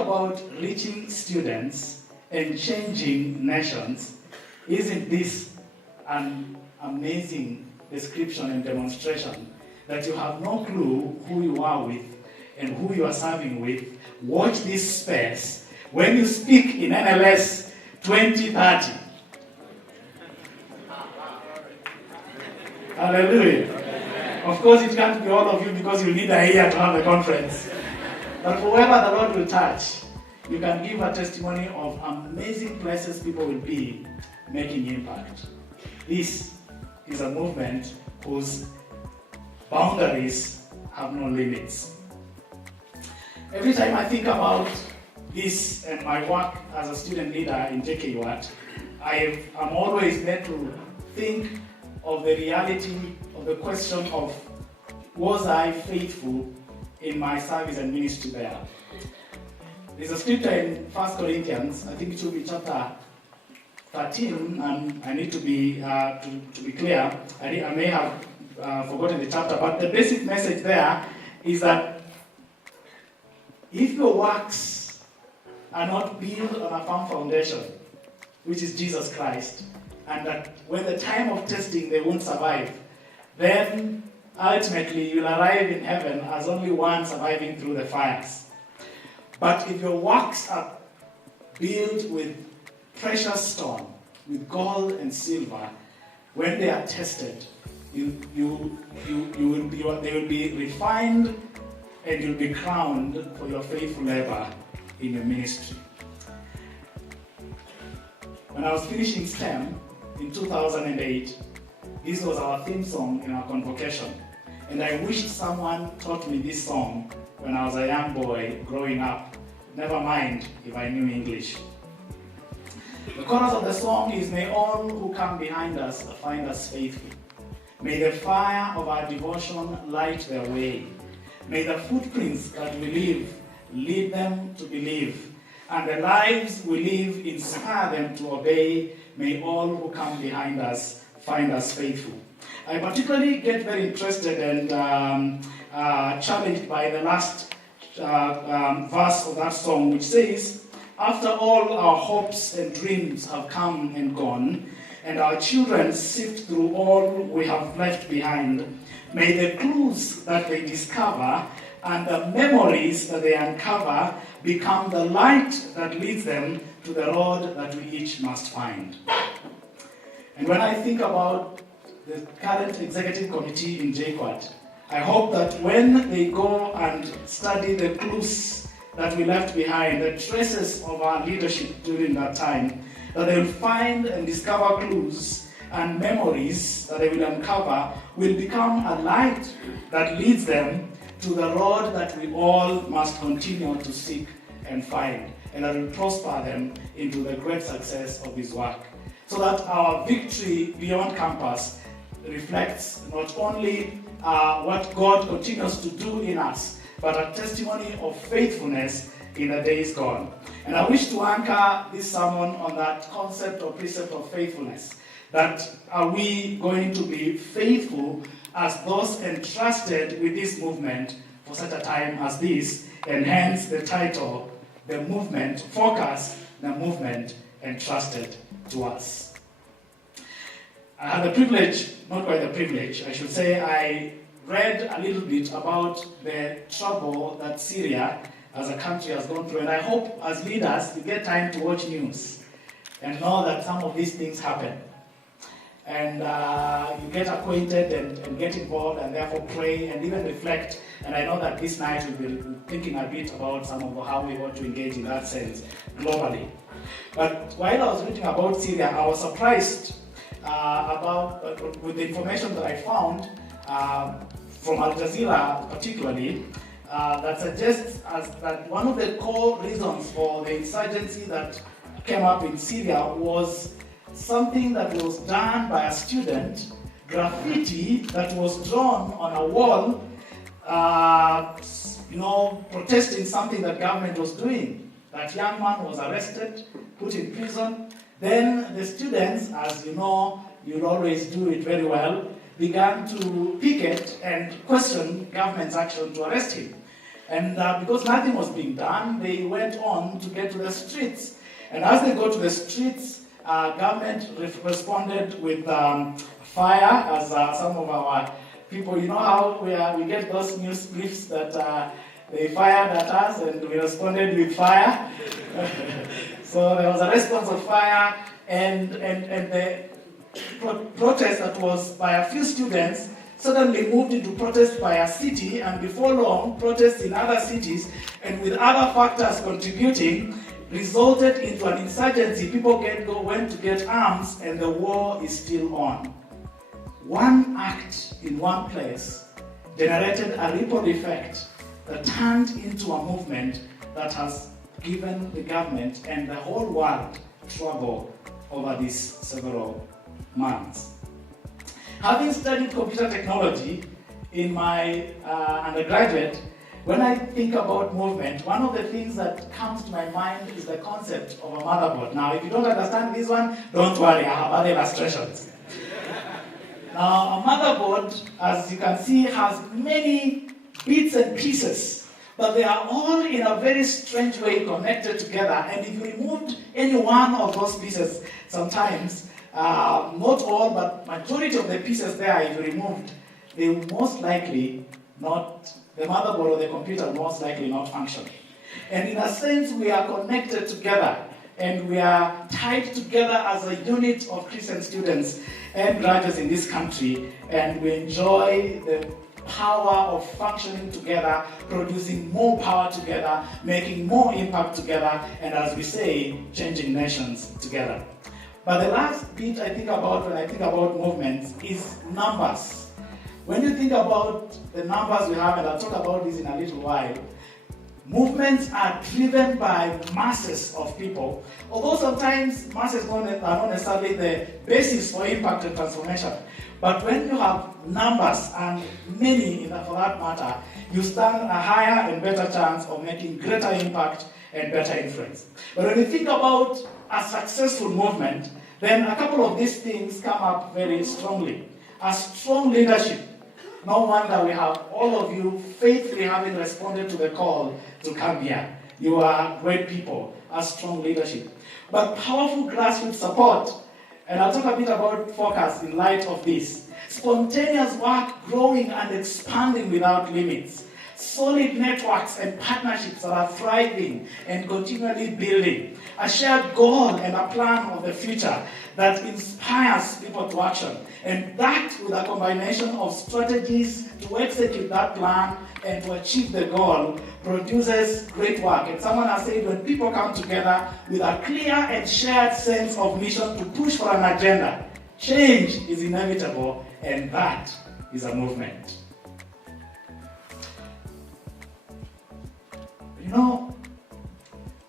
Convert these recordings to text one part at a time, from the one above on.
about reaching students and changing nations, isn't this an amazing description and demonstration that you have no clue who you are with and who you are serving with? Watch this space. When you speak in NLS 2030, hallelujah. Of course, it can't be all of you because you need a year to have a conference. But whoever the Lord will touch, you can give a testimony of amazing places people will be making impact. This is a movement whose boundaries have no limits. Every time I think about this and my work as a student leader in JKUAT, I'm always led to think of the reality of the question of, was I faithful in my service and ministry there? There's a scripture in 1 Corinthians, I think it should be chapter 13, and I need to be clear, I may have forgotten the chapter, but the basic message there is that if your works are not built on a firm foundation, which is Jesus Christ, and that when the time of testing they won't survive, then ultimately you'll arrive in heaven as only one surviving through the fires. But if your works are built with precious stone, with gold and silver, when they are tested, they will be refined and you'll be crowned for your faithful labor in your ministry. When I was finishing STEM in 2008, this was our theme song in our convocation. And I wished someone taught me this song when I was a young boy growing up. Never mind if I knew English. The chorus of the song is, may all who come behind us find us faithful. May the fire of our devotion light their way. May the footprints that we leave lead them to believe. And the lives we live inspire them to obey. May all who come behind us find us faithful. I particularly get very interested and challenged by the last verse of that song, which says, after all our hopes and dreams have come and gone, and our children sift through all we have left behind, may the clues that they discover and the memories that they uncover become the light that leads them to the road that we each must find. And when I think about the current executive committee in JKUAT, I hope that when they go and study the clues that we left behind, the traces of our leadership during that time, that they will find and discover clues and memories that they will uncover will become a light that leads them to the road that we all must continue to seek and find, and that will prosper them into the great success of His work. So that our victory beyond campus reflects not only what God continues to do in us, but a testimony of faithfulness in the days gone. And I wish to anchor this sermon on that concept or precept of faithfulness. That are we going to be faithful as those entrusted with this movement for such a time as this, and hence the title, the movement, focus, the movement entrusted to us. I had the privilege, not quite the privilege, I should say, I read a little bit about the trouble that Syria as a country has gone through, and I hope as leaders you get time to watch news and know that some of these things happen. And you get acquainted and get involved and therefore pray and even reflect. And I know that this night we'll be thinking a bit about some of how we want to engage in that sense globally. But while I was reading about Syria, I was surprised with the information that I found from Al Jazeera particularly, that suggests that one of the core reasons for the insurgency that came up in Syria was something that was done by a student, graffiti that was drawn on a wall, protesting something that government was doing. That young man was arrested, put in prison. Then the students, as you know, you'll always do it very well, began to picket and question government's action to arrest him. And because nothing was being done, they went on to get to the streets. And as they go to the streets, government responded with fire, as some of our people, you know how we get those news briefs that they fired at us and we responded with fire. So there was a response of fire, and the protest that was by a few students suddenly moved into protest by a city, and before long, protests in other cities, and with other factors contributing, resulted into an insurgency. People went to get arms, and the war is still on. One act in one place generated a ripple effect that turned into a movement that has given the government and the whole world trouble over these several months. Having studied computer technology in my undergraduate, when I think about movement, one of the things that comes to my mind is the concept of a motherboard. Now, if you don't understand this one, don't worry, I have other illustrations. Now, a motherboard, as you can see, has many bits and pieces, but they are all in a very strange way connected together. And if you removed any one of those pieces, sometimes, not all, but majority of the pieces there, if you removed, they will most likely not, the motherboard or the computer will most likely not function. And in a sense, we are connected together, and we are tied together as a unit of Christian students and graduates in this country, and we enjoy the power of functioning together, producing more power together, making more impact together, and as we say, changing nations together. But the last bit I think about when I think about movements is numbers. When you think about the numbers we have, and I'll talk about this in a little while, movements are driven by masses of people, although sometimes masses are not necessarily the basis for impact and transformation. But when you have numbers, and many for that matter, you stand a higher and better chance of making greater impact and better influence. But when you think about a successful movement, then a couple of these things come up very strongly. A strong leadership. No wonder we have all of you faithfully having responded to the call to come here. You are great people. A strong leadership. But powerful grassroots support. And I'll talk a bit about focus in light of this. Spontaneous work growing and expanding without limits. Solid networks and partnerships that are thriving and continually building. A shared goal and a plan of the future that inspires people to action. And that, with a combination of strategies to execute that plan and to achieve the goal, produces great work. And someone has said, when people come together with a clear and shared sense of mission to push for an agenda, change is inevitable, and that is a movement. You know,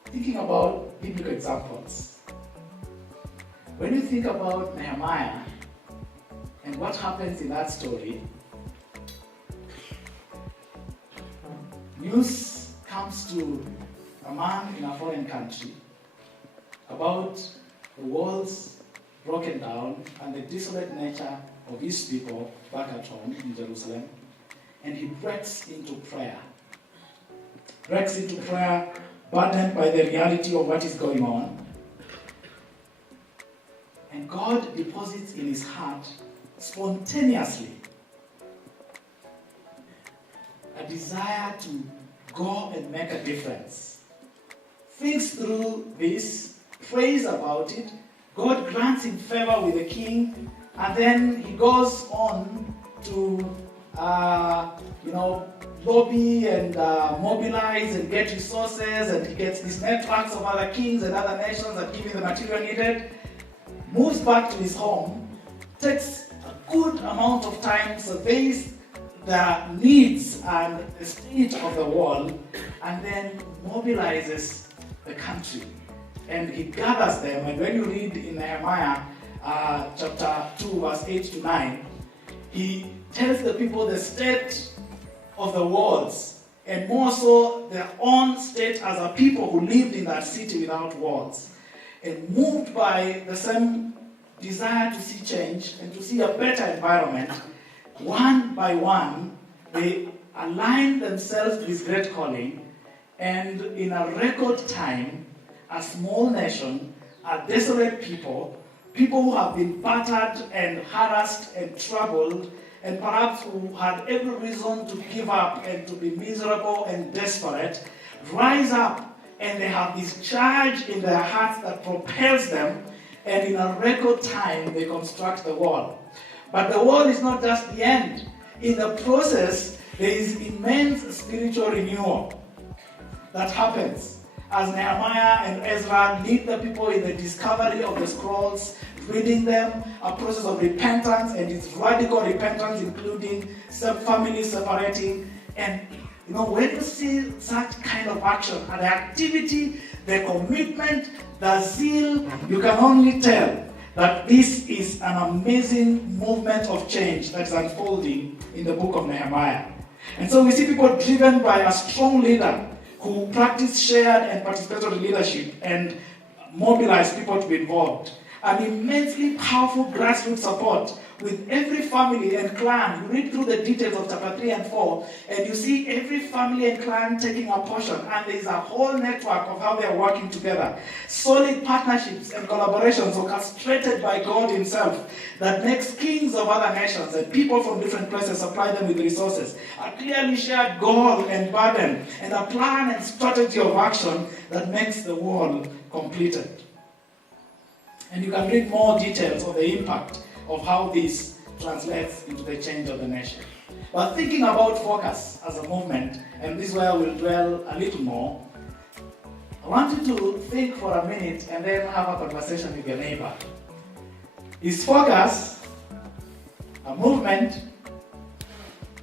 thinking about biblical examples, when you think about Nehemiah and what happens in that story, news comes to a man in a foreign country about the walls broken down and the desolate nature of his people back at home in Jerusalem, and he breaks into prayer. Burdened by the reality of what is going on. And God deposits in his heart spontaneously a desire to go and make a difference. Thinks through this, prays about it, God grants him favor with the king, and then he goes on to lobby and mobilize and get resources, and he gets these networks of other kings and other nations that give him the material needed, moves back to his home, takes a good amount of time, surveys the needs and the state of the world, and then mobilizes the country. And he gathers them, and when you read in Nehemiah chapter 2, verse 8 to 9, he tells the people the state of the walls, and more so their own state as a people who lived in that city without walls. And moved by the same desire to see change and to see a better environment, one by one, they align themselves to his great calling, and in a record time, a small nation, a desolate people, people who have been battered and harassed and troubled, and perhaps who had every reason to give up and to be miserable and desperate, rise up, and they have this charge in their hearts that propels them, and in a record time they construct the wall. But the wall is not just the end. In the process, there is immense spiritual renewal that happens as Nehemiah and Ezra lead the people in the discovery of the scrolls, reading them, a process of repentance, and it's radical repentance, including families separating. And when you see such kind of action, and the activity, the commitment, the zeal, you can only tell that this is an amazing movement of change that is unfolding in the book of Nehemiah. And so we see people driven by a strong leader who practice shared and participatory leadership and mobilize people to be involved. An immensely powerful grassroots support with every family and clan. You read through the details of chapter 3 and 4, and you see every family and clan taking a portion, and there is a whole network of how they are working together. Solid partnerships and collaborations orchestrated by God himself that makes kings of other nations and people from different places supply them with resources. A clearly shared goal and burden, and a plan and strategy of action that makes the wall completed. And you can read more details of the impact of how this translates into the change of the nation. But thinking about focus as a movement, and this is where we'll dwell a little more, I want you to think for a minute and then have a conversation with your neighbor. Is focus a movement,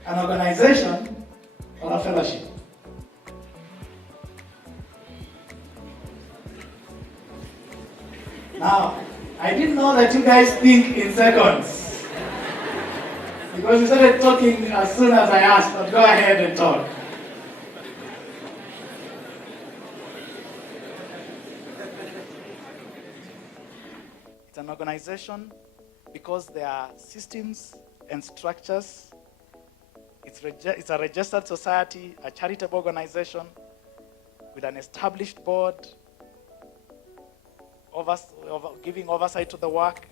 an organization, or a fellowship? Now, I didn't know that you guys think in seconds. Because you started talking as soon as I asked, but go ahead and talk. It's an organization because there are systems and structures. It's a registered society, a charitable organization with an established board, giving oversight to the work.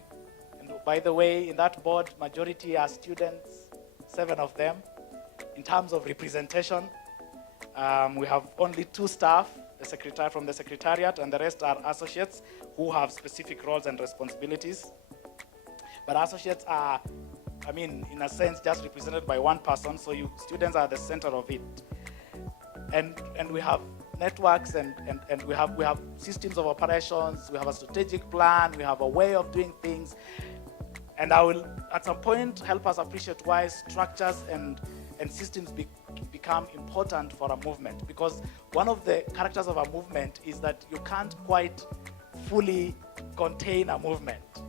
And by the way, in that board, majority are students, 7 of them. In terms of representation, we have only 2 staff, the secretary from the secretariat, and the rest are associates who have specific roles and responsibilities. But associates are, in a sense, just represented by one person, so students are the center of it. And we have networks and we have systems of operations, we have a strategic plan, we have a way of doing things. And I will, at some point, help us appreciate why structures and systems become important for a movement. Because one of the characters of a movement is that you can't quite fully contain a movement.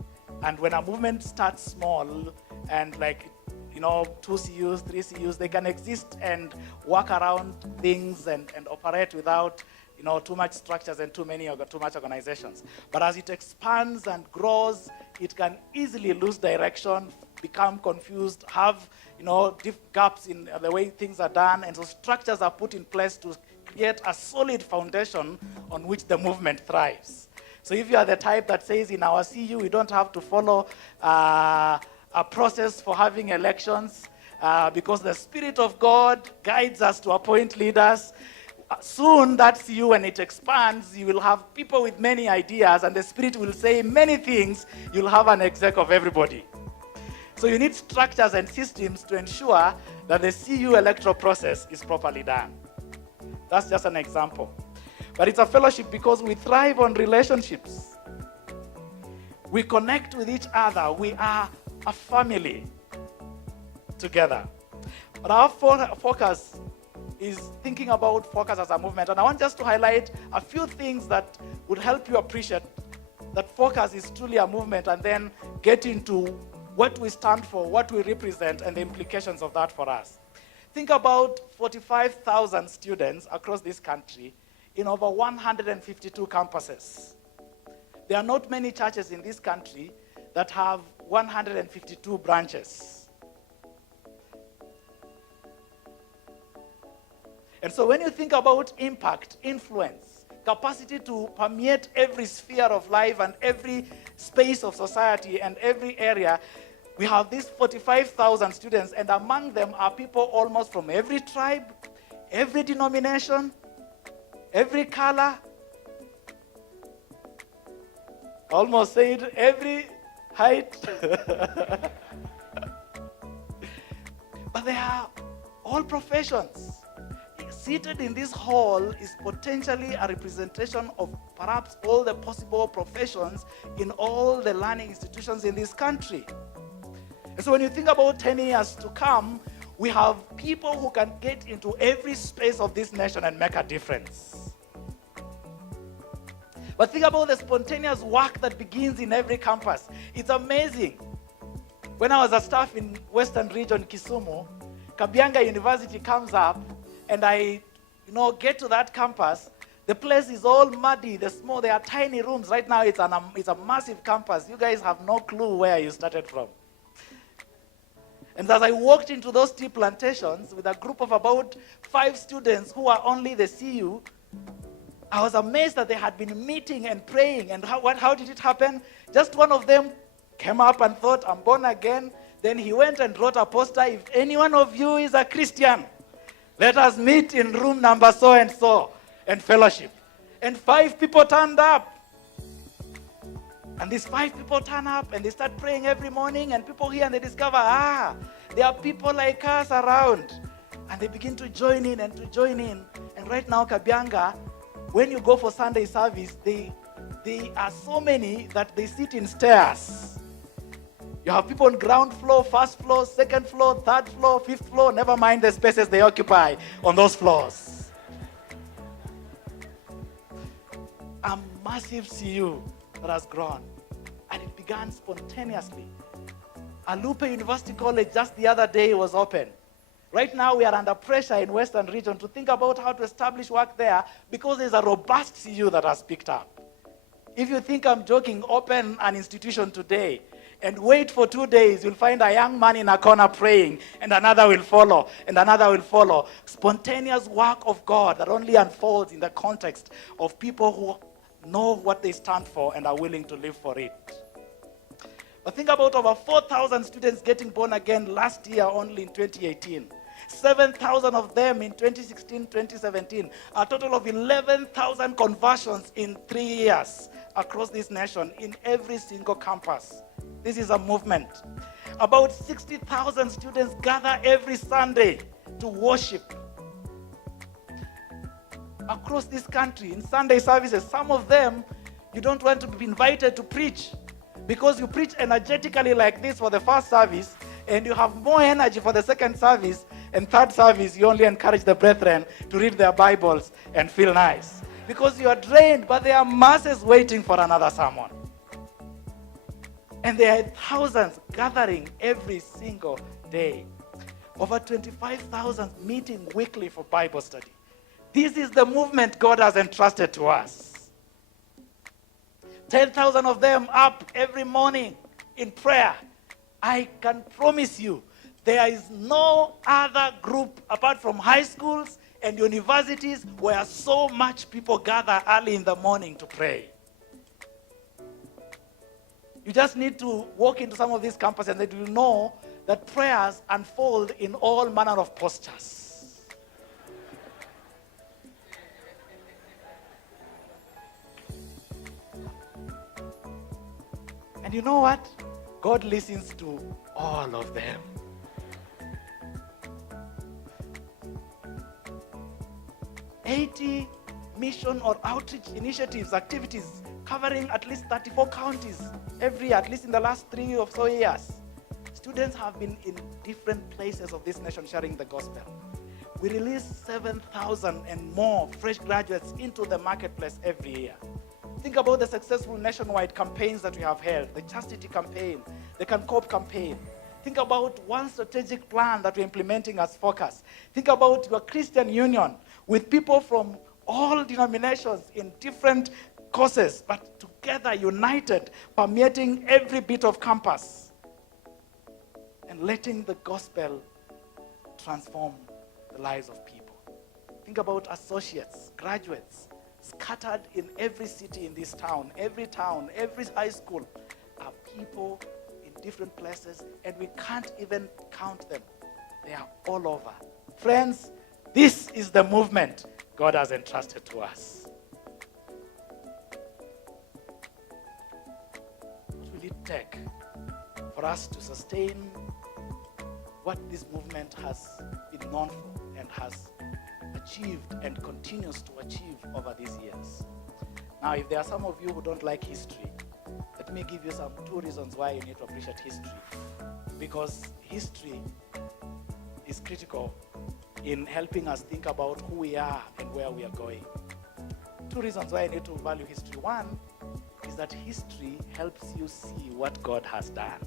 And when a movement starts small and 2 CUs, 3 CUs, they can exist and work around things and operate without too much structures and too much organizations. But as it expands and grows, it can easily lose direction, become confused, have gaps in the way things are done, and so structures are put in place to create a solid foundation on which the movement thrives. So if you are the type that says in our CU we don't have to follow a process for having elections because the Spirit of God guides us to appoint leaders, soon that CU, when it expands, you will have people with many ideas and the Spirit will say many things. You'll have an exec of everybody. So you need structures and systems to ensure that the CU electoral process is properly done. That's just an example. But it's a fellowship because we thrive on relationships. We connect with each other. We are a family together. But our focus is thinking about focus as a movement. And I want just to highlight a few things that would help you appreciate that focus is truly a movement, and then get into what we stand for, what we represent, and the implications of that for us. Think about 45,000 students across this country in over 152 campuses. There are not many churches in this country that have 152 branches. And so when you think about impact, influence, capacity to permeate every sphere of life and every space of society and every area, we have these 45,000 students, and among them are people almost from every tribe, every denomination, every color, almost said every height. But they are all professions. Seated in this hall is potentially a representation of perhaps all the possible professions in all the learning institutions in this country. And so when you think about 10 years to come, we have people who can get into every space of this nation and make a difference. But think about the spontaneous work that begins in every campus. It's amazing. When I was a staff in Western Region, Kisumu, Kabianga University comes up, and I, get to that campus. The place is all muddy. There are tiny rooms. Right now, it's a massive campus. You guys have no clue where you started from. And as I walked into those tea plantations with a group of about 5 students who are only the CU, I was amazed that they had been meeting and praying. And how did it happen? Just one of them came up and thought, I'm born again. Then he went and wrote a poster, if any one of you is a Christian, let us meet in room number so-and-so and fellowship. And 5 people turned up. And these 5 people turn up and they start praying every morning, and people here and they discover, there are people like us around. And they begin to join in and to join in. And right now, Kabianga, when you go for Sunday service, they are so many that they sit in stairs. You have people on ground floor, first floor, second floor, third floor, fifth floor, never mind the spaces they occupy on those floors. A massive CU that has grown, and it began spontaneously. Alupe University College just the other day was open. Right now we are under pressure in Western Region to think about how to establish work there because there's a robust CU that has picked up. If you think I'm joking, open an institution today and wait for 2 days, you'll find a young man in a corner praying, and another will follow, and another will follow. Spontaneous work of God that only unfolds in the context of people who know what they stand for and are willing to live for it. But think about over 4,000 students getting born again last year only in 2018. 7,000 of them in 2016, 2017. A total of 11,000 conversions in 3 years across this nation in every single campus. This is a movement. About 60,000 students gather every Sunday to worship across this country in Sunday services. Some of them, you don't want to be invited to preach because you preach energetically like this for the first service, and you have more energy for the second service, and third service, you only encourage the brethren to read their Bibles and feel nice because you are drained, but there are masses waiting for another sermon. And there are thousands gathering every single day. Over 25,000 meeting weekly for Bible study. This is the movement God has entrusted to us. 10,000 of them up every morning in prayer. I can promise you, there is no other group apart from high schools and universities where so much people gather early in the morning to pray. You just need to walk into some of these campuses and you will know that prayers unfold in all manner of postures. And you know what? God listens to all of them. $80 mission or outreach initiatives, activities covering at least 34 counties every year, at least in the last 3 or so years. Students have been in different places of this nation sharing the gospel. We release 7,000 and more fresh graduates into the marketplace every year. Think about the successful nationwide campaigns that we have held, the Chastity campaign, the CanCorp campaign. Think about one strategic plan that we're implementing as Focus. Think about your Christian Union with people from all denominations in different courses, but together, united, permeating every bit of campus and letting the gospel transform the lives of people. Think about associates, graduates, scattered in every city in this town, every high school are people in different places, and we can't even count them. They are all over. Friends, this is the movement God has entrusted to us. What will it take for us to sustain what this movement has been known for and has achieved and continues to achieve over these years? Now, if there are some of you who don't like history, let me give you two reasons why you need to appreciate history. Because history is critical in helping us think about who we are and where we are going. Two reasons why I need to value history. One is that history helps you see what God has done.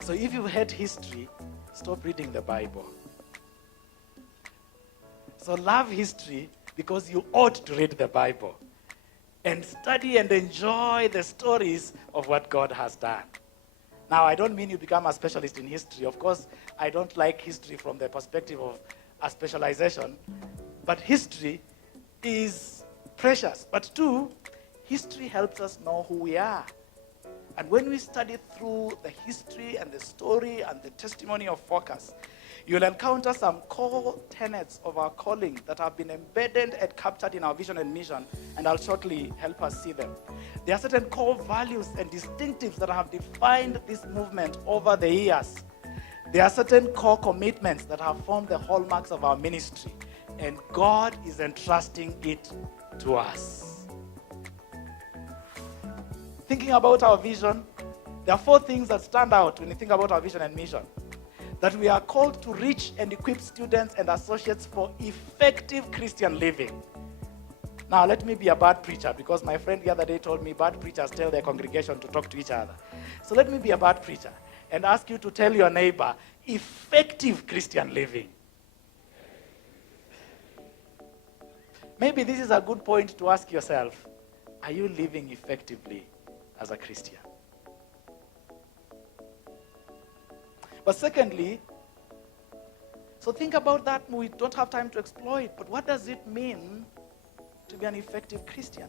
So if you hate history, stop reading the Bible. So love history because you ought to read the Bible and study and enjoy the stories of what God has done. Now, I don't mean you become a specialist in history. Of course, I don't like history from the perspective of a specialization, but history is precious. But two, history helps us know who we are. And when we study through the history and the story and the testimony of Focus, you'll encounter some core tenets of our calling that have been embedded and captured in our vision and mission, and I'll shortly help us see them. There are certain core values and distinctives that have defined this movement over the years. There are certain core commitments that have formed the hallmarks of our ministry, and God is entrusting it to us. Thinking about our vision, there are four things that stand out when you think about our vision and mission. That we are called to reach and equip students and associates for effective Christian living. Now, let me be a bad preacher, because my friend the other day told me bad preachers tell their congregation to talk to each other. So let me be a bad preacher and ask you to tell your neighbor, effective Christian living. Maybe this is a good point to ask yourself, are you living effectively as a Christian? But secondly, so think about that. We don't have time to explore it, but what does it mean to be an effective Christian?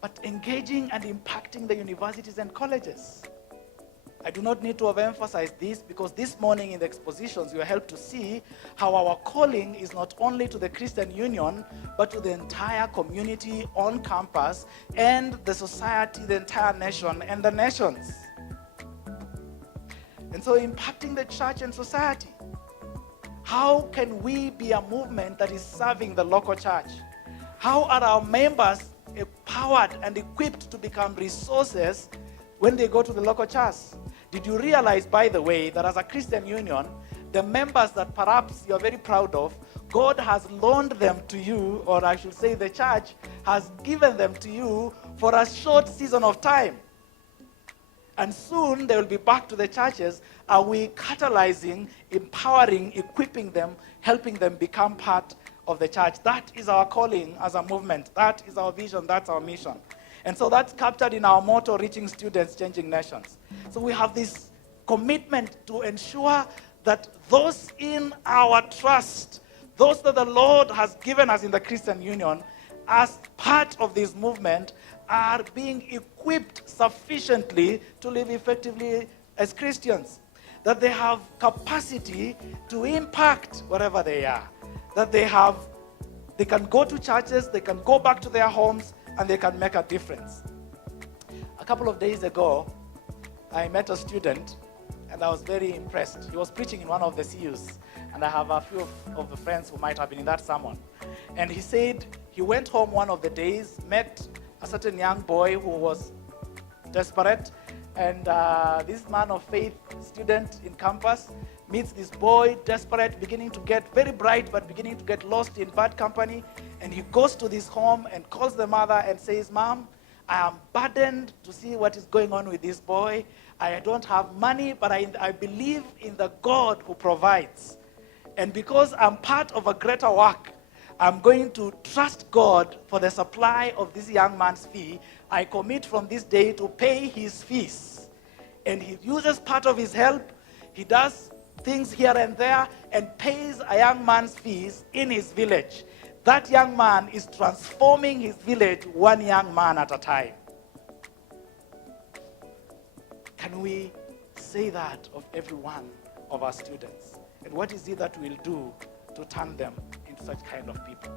But engaging and impacting the universities and colleges. I do not need to overemphasize this, because this morning in the expositions, you are helped to see how our calling is not only to the Christian Union, but to the entire community on campus and the society, the entire nation, and the nations. And so impacting the church and society. How can we be a movement that is serving the local church? How are our members empowered and equipped to become resources when they go to the local church? Did you realize, by the way, that as a Christian Union, the members that perhaps you're very proud of, God has loaned them to you, or I should say the church has given them to you for a short season of time. And soon they will be back to the churches. Are we catalyzing, empowering, equipping them, helping them become part of the church? That is our calling as a movement. That is our vision. That's our mission. And so that's captured in our motto, reaching students, changing nations. So we have this commitment to ensure that those in our trust, those that the Lord has given us in the Christian Union as part of this movement, are being equipped sufficiently to live effectively as Christians. That they have capacity to impact wherever they are. That they can go to churches, they can go back to their homes, and they can make a difference. A couple of days ago, I met a student, and I was very impressed. He was preaching in one of the CUs, and I have a few of the friends who might have been in that sermon. And he said he went home one of the days, met a certain young boy who was desperate, and this man of faith student in campus meets this boy, desperate, beginning to get very bright, but beginning to get lost in bad company. And he goes to this home and calls the mother and says, "Mom, I am burdened to see what is going on with this boy. I don't have money, but I believe in the God who provides. And because I'm part of a greater work, I'm going to trust God for the supply of this young man's fee. I commit from this day to pay his fees." and he uses part of his help. He does things here and there and pays a young man's fees in his village. That young man is transforming his village one young man at a time. Can we say that of every one of our students? And what is it that we'll do to turn them into such kind of people?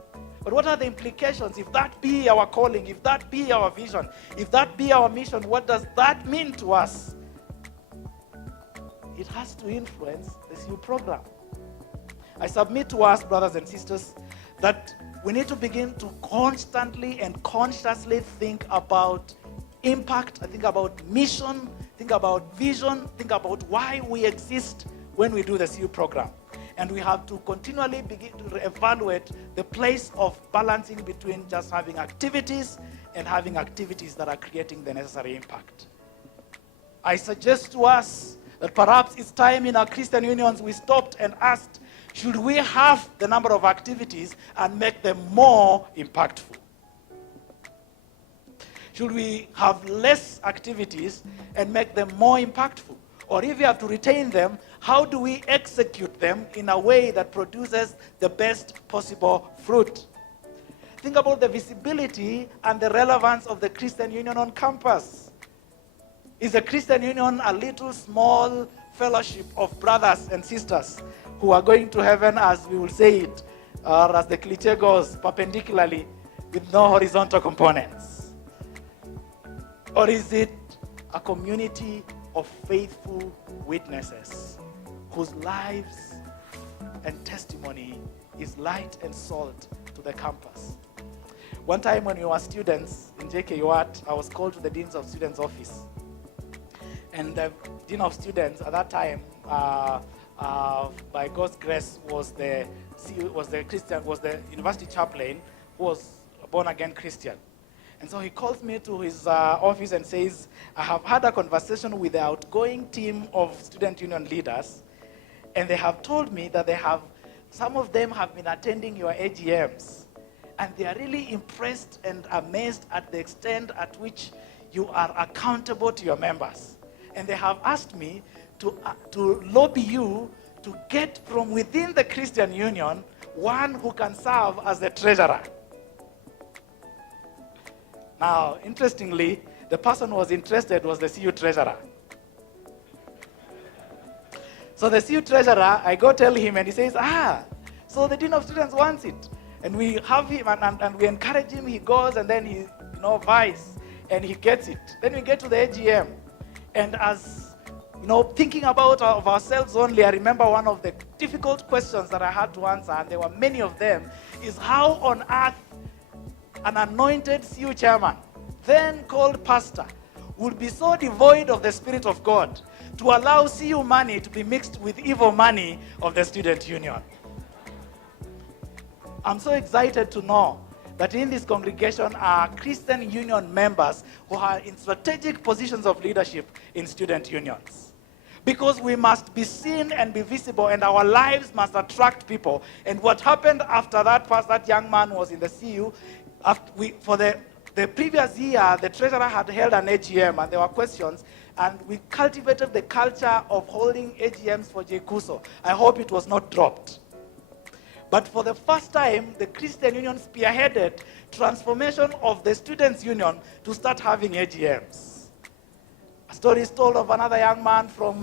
But what are the implications? If that be our calling, if that be our vision, if that be our mission, what does that mean to us? It has to influence the CU program. I submit to us, brothers and sisters, that we need to begin to constantly and consciously think about impact, think about mission, think about vision, think about why we exist when we do the CU program. And we have to continually begin to evaluate the place of balancing between just having activities and having activities that are creating the necessary impact. I suggest to us that perhaps it's time in our Christian unions we stopped and asked, should we have the number of activities and make them more impactful? Should we have less activities and make them more impactful? Or if we have to retain them, how do we execute them in a way that produces the best possible fruit? Think about the visibility and the relevance of the Christian Union on campus. Is the Christian Union a little small fellowship of brothers and sisters who are going to heaven, as we will say it, or as the cliche goes, perpendicularly, with no horizontal components? Or is it a community of faithful witnesses whose lives and testimony is light and salt to the campus? One time when we were students in JKUAT, I was called to the Dean of Students' office. And the Dean of Students at that time, by God's grace, was the university chaplain who was a born-again Christian. And so he calls me to his office and says, I have had a conversation with the outgoing team of student union leaders, and they have told me that some of them have been attending your AGMs, and they are really impressed and amazed at the extent at which you are accountable to your members. And they have asked me to lobby you to get from within the Christian Union one who can serve as the treasurer. Now, interestingly, the person who was interested was the CU treasurer. So the CU treasurer, I go tell him, and he says, so the Dean of Students wants it. And we have him, and we encourage him. He goes, and then he vies, and he gets it. Then we get to the AGM. And as, thinking about ourselves only, I remember one of the difficult questions that I had to answer, and there were many of them, is how on earth an anointed CU chairman, then called pastor, would be so devoid of the Spirit of God to allow CU money to be mixed with evil money of the student union. I'm so excited to know that in this congregation are Christian union members who are in strategic positions of leadership in student unions. Because we must be seen and be visible, and our lives must attract people. And what happened after that young man was in the CU, for the previous year, the treasurer had held an AGM, and there were questions, and we cultivated the culture of holding AGMs for JKUSO. I hope it was not dropped. But for the first time, the Christian Union spearheaded transformation of the Students' Union to start having AGMs. A story is told of another young man from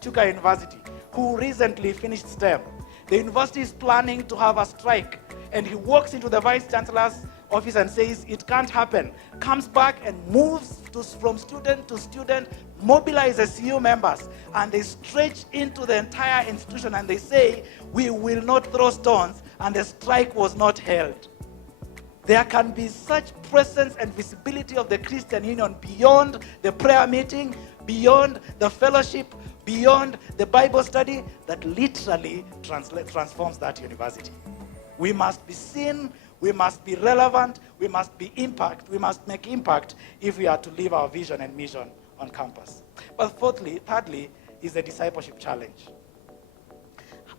Chuka University who recently finished STEM. The university is planning to have a strike, and he walks into the Vice Chancellor's office and says, it can't happen. Comes back and moves from student to student, mobilizes CU members, and they stretch into the entire institution and they say, we will not throw stones, and the strike was not held. There can be such presence and visibility of the Christian Union beyond the prayer meeting, beyond the fellowship, beyond the Bible study, that literally transforms that university. We must be seen, we must be relevant, we must be impact, we must make impact if we are to live our vision and mission on campus. But thirdly, is the discipleship challenge.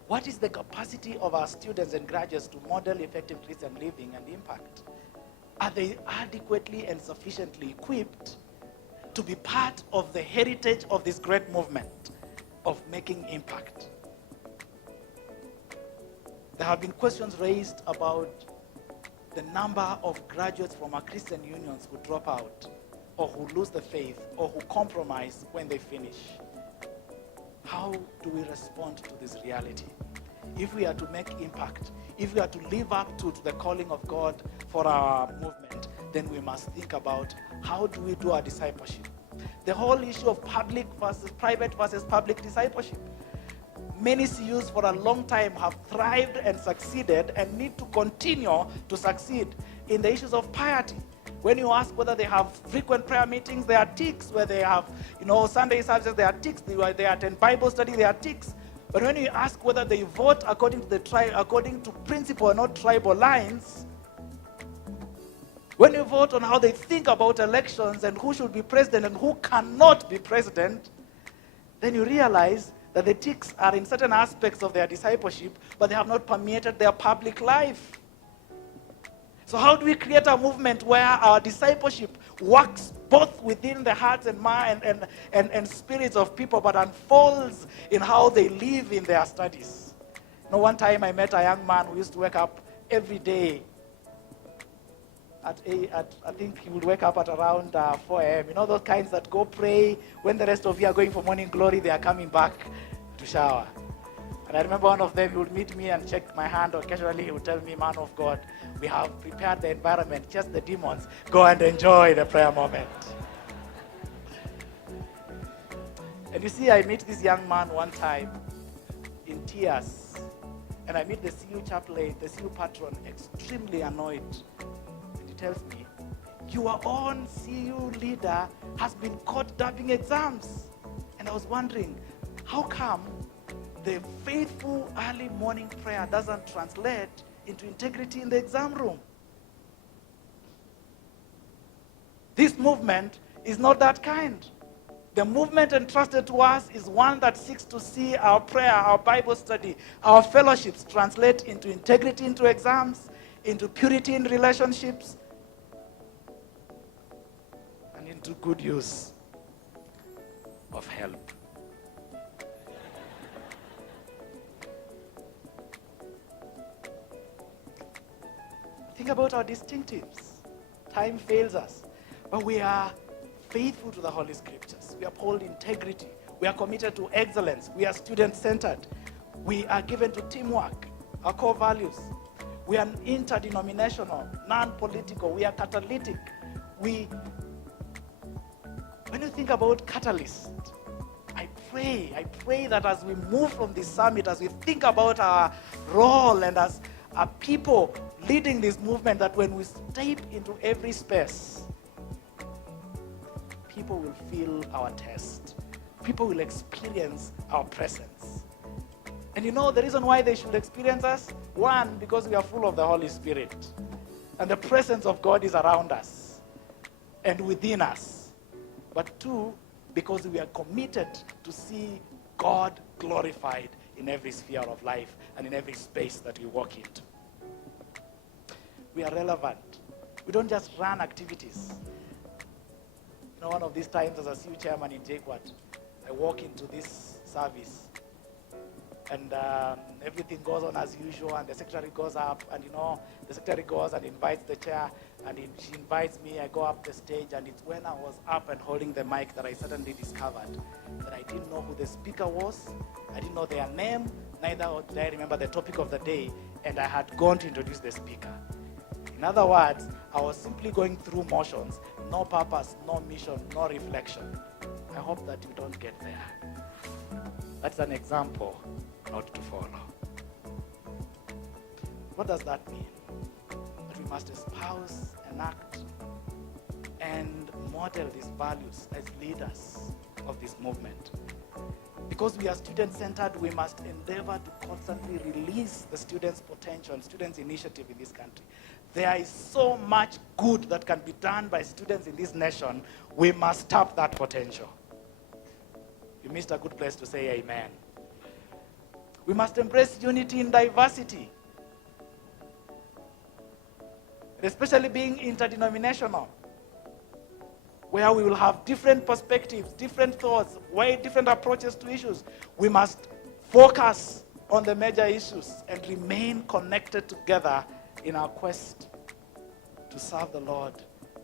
What is the capacity of our students and graduates to model effective Christian living and impact? Are they adequately and sufficiently equipped to be part of the heritage of this great movement of making impact. There have been questions raised about the number of graduates from our Christian unions who drop out, or who lose the faith, or who compromise when they finish. How do we respond to this reality? If we are to make impact, if we are to live up to the calling of God for our movement, then we must think about how do we do our discipleship. The whole issue of private versus public discipleship. Many CUs for a long time have thrived and succeeded and need to continue to succeed in the issues of piety. When you ask whether they have frequent prayer meetings, there are ticks. Where they have, Sunday services, there are ticks. They attend Bible study, there are ticks. But when you ask whether they vote according to principle and not tribal lines, when you vote on how they think about elections and who should be president and who cannot be president, then you realize that the ticks are in certain aspects of their discipleship, but they have not permeated their public life. So how do we create a movement where our discipleship works both within the hearts and mind and spirits of people, but unfolds in how they live in their studies? One time I met a young man who used to wake up every day I think he would wake up at around 4 a.m. Those kinds that go pray. When the rest of you are going for morning glory, they are coming back to shower. And I remember one of them, he would meet me and check my hand. Occasionally, he would tell me, "Man of God, we have prepared the environment, just the demons. Go and enjoy the prayer moment." And you see, I meet this young man one time in tears. And I meet the CU chaplain, the CU patron, extremely annoyed. Tells me, "Your own CU leader has been caught dubbing exams." And I was wondering, how come the faithful early morning prayer doesn't translate into integrity in the exam room? This movement is not that kind. The movement entrusted to us is one that seeks to see our prayer, our Bible study, our fellowships translate into integrity into exams, into purity in relationships, into good use of help. Think about our distinctives. Time fails us, but we are faithful to the Holy Scriptures. We uphold integrity. We are committed to excellence. We are student-centered. We are given to teamwork, our core values. We are interdenominational, non-political. We are catalytic. When you think about catalyst, I pray that as we move from this summit, as we think about our role and as a people leading this movement, that when we step into every space, people will feel our taste. People will experience our presence. And the reason why they should experience us? One, because we are full of the Holy Spirit. And the presence of God is around us and within us. But two, because we are committed to see God glorified in every sphere of life and in every space that we walk into. We are relevant. We don't just run activities. One of these times as a CU chairman in JQuat, I walk into this service and everything goes on as usual, and the secretary goes up, and the secretary goes and invites the chair, and she invites me. I go up the stage, and it's when I was up and holding the mic that I suddenly discovered that I didn't know who the speaker was. I didn't know their name, neither did I remember the topic of the day, and I had gone to introduce the speaker. In other words, I was simply going through motions, no purpose, no mission, no reflection. I hope that you don't get there. That's an example not to follow. What does that mean? That we must espouse, enact, and model these values as leaders of this movement. Because we are student-centered, we must endeavor to constantly release the students' potential and students' initiative in this country. There is so much good that can be done by students in this nation. We must tap that potential. You missed a good place to say amen. We must embrace unity in diversity, especially being interdenominational. where we will have different perspectives, different thoughts, different approaches to issues. We must focus on the major issues and remain connected together in our quest to serve the Lord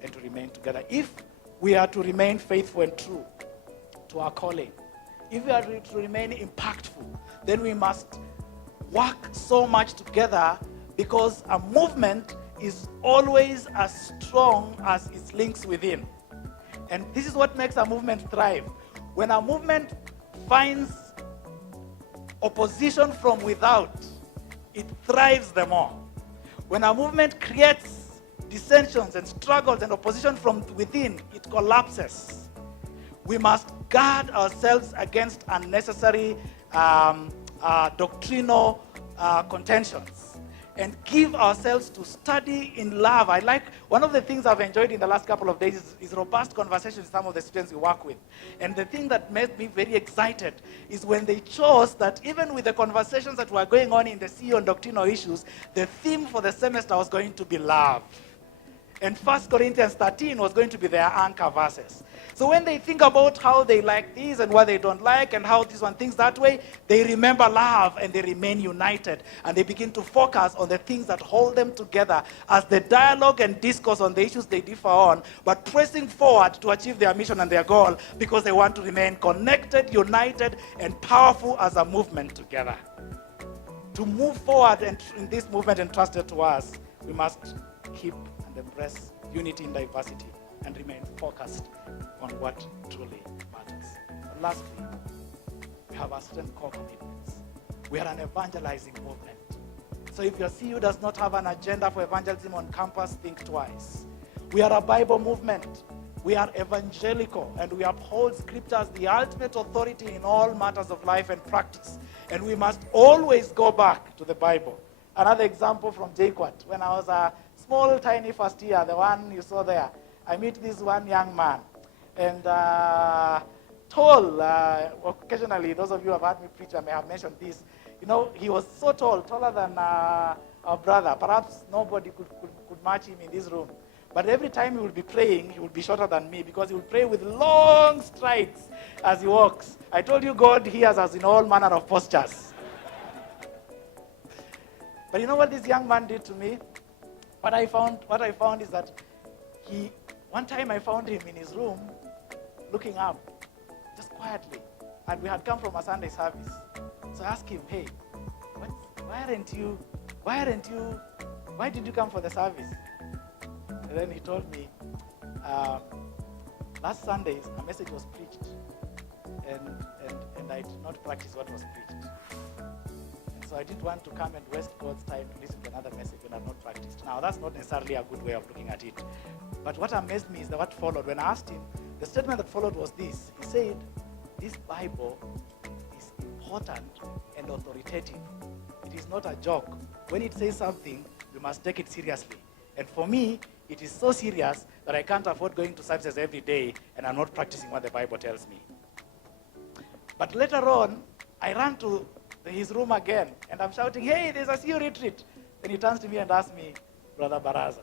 and to remain together. If we are to remain faithful and true to our calling, if we are to remain impactful, then we must work so much together, because a movement is always as strong as its links within. And this is what makes a movement thrive. When a movement finds opposition from without, it thrives the more. When a movement creates dissensions and struggles and opposition from within, it collapses. We must guard ourselves against unnecessary doctrinal contentions and give ourselves to study in love. I like, one of the things I've enjoyed in the last couple of days is robust conversations with some of the students we work with. And the thing that made me very excited is when they chose that even with the conversations that were going on in the CEO and doctrinal issues, the theme for the semester was going to be love. And 1 Corinthians 13 was going to be their anchor verses. So when they think about how they like this and what they don't like and how this one thinks that way, they remember love and they remain united. And they begin to focus on the things that hold them together as the dialogue and discourse on the issues they differ on, but pressing forward to achieve their mission and their goal, because they want to remain connected, united, and powerful as a movement together. To move forward and in this movement entrusted to us, we must keep and embrace unity in diversity and remain focused on what truly matters. And lastly, we have our certain core commitments. We are an evangelizing movement. So if your CU does not have an agenda for evangelism on campus, think twice. We are a Bible movement. We are evangelical, and we uphold Scripture as the ultimate authority in all matters of life and practice. And we must always go back to the Bible. Another example from JQuat, when I was a small, tiny first year, the one you saw there, I meet this one young man, and tall, occasionally, those of you who have heard me preach, I may have mentioned this, you know, he was so tall, taller than our brother. Perhaps nobody could match him in this room. But every time he would be praying, he would be shorter than me, because he would pray with long strides as he walks. I told you, God hears us in all manner of postures. But you know what this young man did to me? What I found is that one time I found him in his room, looking up, just quietly, and we had come from a Sunday service. So I asked him, hey, why did you come for the service? And then he told me, last Sunday a message was preached, and I did not practice what was preached. So I didn't want to come and waste God's time to listen to another message when I've not practiced. Now, that's not necessarily a good way of looking at it. But what amazed me is that what followed. When I asked him, the statement that followed was this. He said, this Bible is important and authoritative. It is not a joke. When it says something, we must take it seriously. And for me, it is so serious that I can't afford going to services every day and I'm not practicing what the Bible tells me. But later on, I ran to his room again, and I'm shouting, hey, there's a CU retreat. Then he turns to me and asks me, Brother Baraza,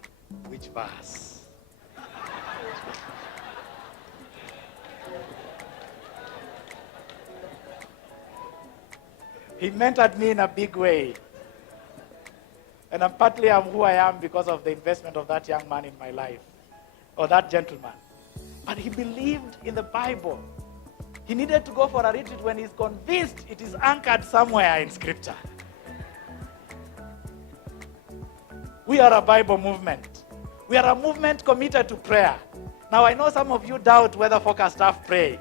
which verse? He mentored me in a big way. And partly I'm who I am because of the investment of that young man in my life, or that gentleman. But he believed in the Bible. He needed to go for a retreat when he's convinced it is anchored somewhere in Scripture. We are a Bible movement. We are a movement committed to prayer. Now, I know some of you doubt whether Focus staff pray.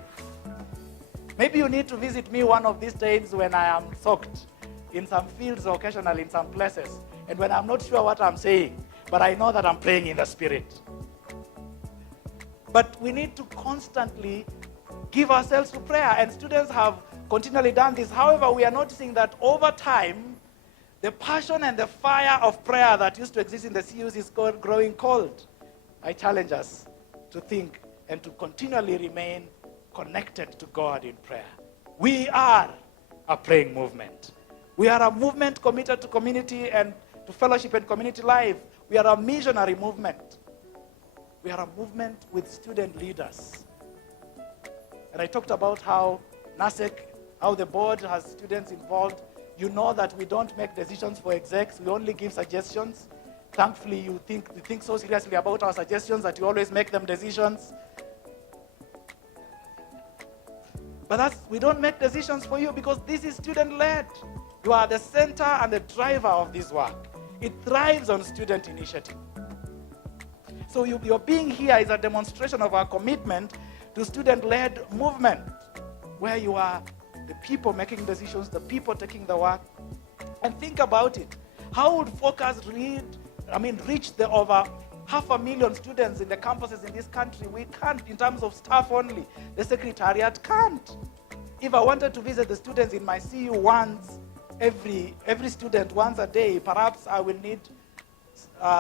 Maybe you need to visit me one of these days when I am soaked in some fields, or occasionally in some places, and when I'm not sure what I'm saying, but I know that I'm praying in the Spirit. But we need to constantly give ourselves to prayer, and students have continually done this. However, we are noticing that over time, the passion and the fire of prayer that used to exist in the CUs is growing cold. I challenge us to think and to continually remain connected to God in prayer. We are a praying movement. We are a movement committed to community and to fellowship and community life. We are a missionary movement. We are a movement with student leaders. And I talked about how NASEC, how the board has students involved. You know that we don't make decisions for execs. We only give suggestions. Thankfully, you think so seriously about our suggestions that you always make them decisions. But we don't make decisions for you because this is student-led. You are the center and the driver of this work. It thrives on student initiative. So your being here is a demonstration of our commitment to student-led movement, where you are the people making decisions, the people taking the work. And think about it. How would Focus reach the over 500,000 students in the campuses in this country? We can't in terms of staff only. The secretariat can't. If I wanted to visit the students in my CU once, every student once a day, perhaps I will need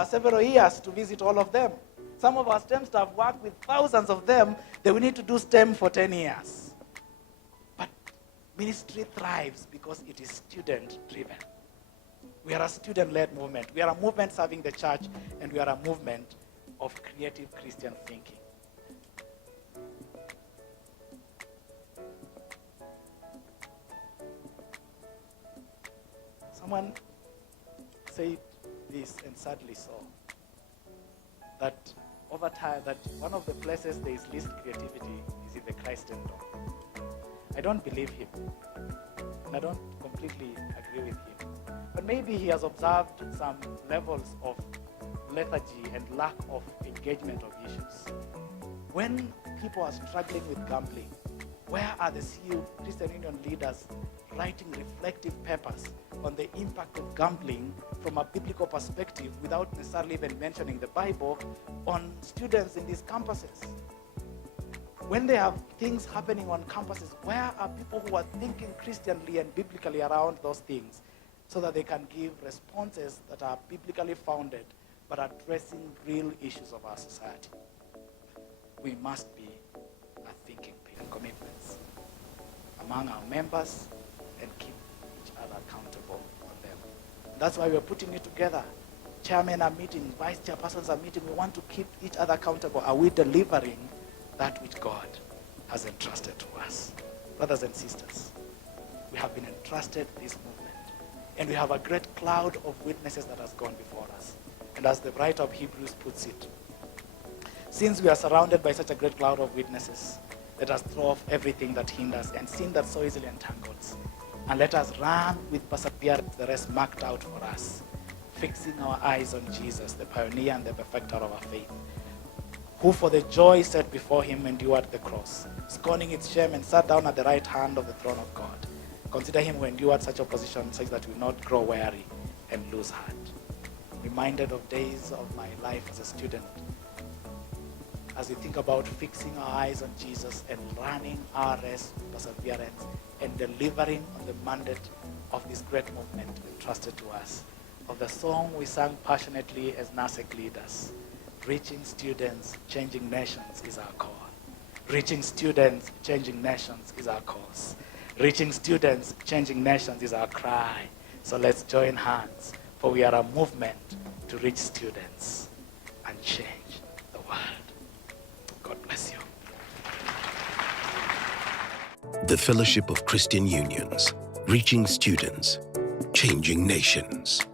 several years to visit all of them. Some of our STEM staff work with thousands of them. They will need to do STEM for 10 years. But ministry thrives because it is student-driven. We are a student-led movement. We are a movement serving the church, and we are a movement of creative Christian thinking. Someone said this, and sadly so, that over time, that one of the places there is least creativity is in the Christendom. I don't believe him, and I don't completely agree with him. But maybe he has observed some levels of lethargy and lack of engagement of issues. When people are struggling with gambling, where are the CU Christian Union leaders writing reflective papers on the impact of gambling from a biblical perspective without necessarily even mentioning the Bible on students in these campuses? When they have things happening on campuses, where are people who are thinking Christianly and biblically around those things so that they can give responses that are biblically founded but addressing real issues of our society? We must be a thinking people and commitments among our members and keep each other accountable on them. That's why we're putting it together. Chairmen are meeting, vice chairpersons are meeting. We want to keep each other accountable. Are we delivering that which God has entrusted to us? Brothers and sisters, we have been entrusted this movement, and we have a great cloud of witnesses that has gone before us. And as the writer of Hebrews puts it, since we are surrounded by such a great cloud of witnesses, let us throw off everything that hinders and sin that so easily entangles, and let us run with perseverance the race marked out for us, fixing our eyes on Jesus, the pioneer and the perfecter of our faith, who for the joy set before him endured the cross, scorning its shame, and sat down at the right hand of the throne of God. Consider him who endured such opposition, such that we will not grow weary and lose heart. Reminded of days of my life as a student, as we think about fixing our eyes on Jesus and running our race with perseverance and delivering on the mandate of this great movement entrusted to us, of the song we sang passionately as NASEC leaders, reaching students, changing nations is our call. Reaching students, changing nations is our cause. Reaching students, changing nations is our cry. So let's join hands, for we are a movement to reach students and change the world. God bless you. The Fellowship of Christian Unions, reaching students, changing nations.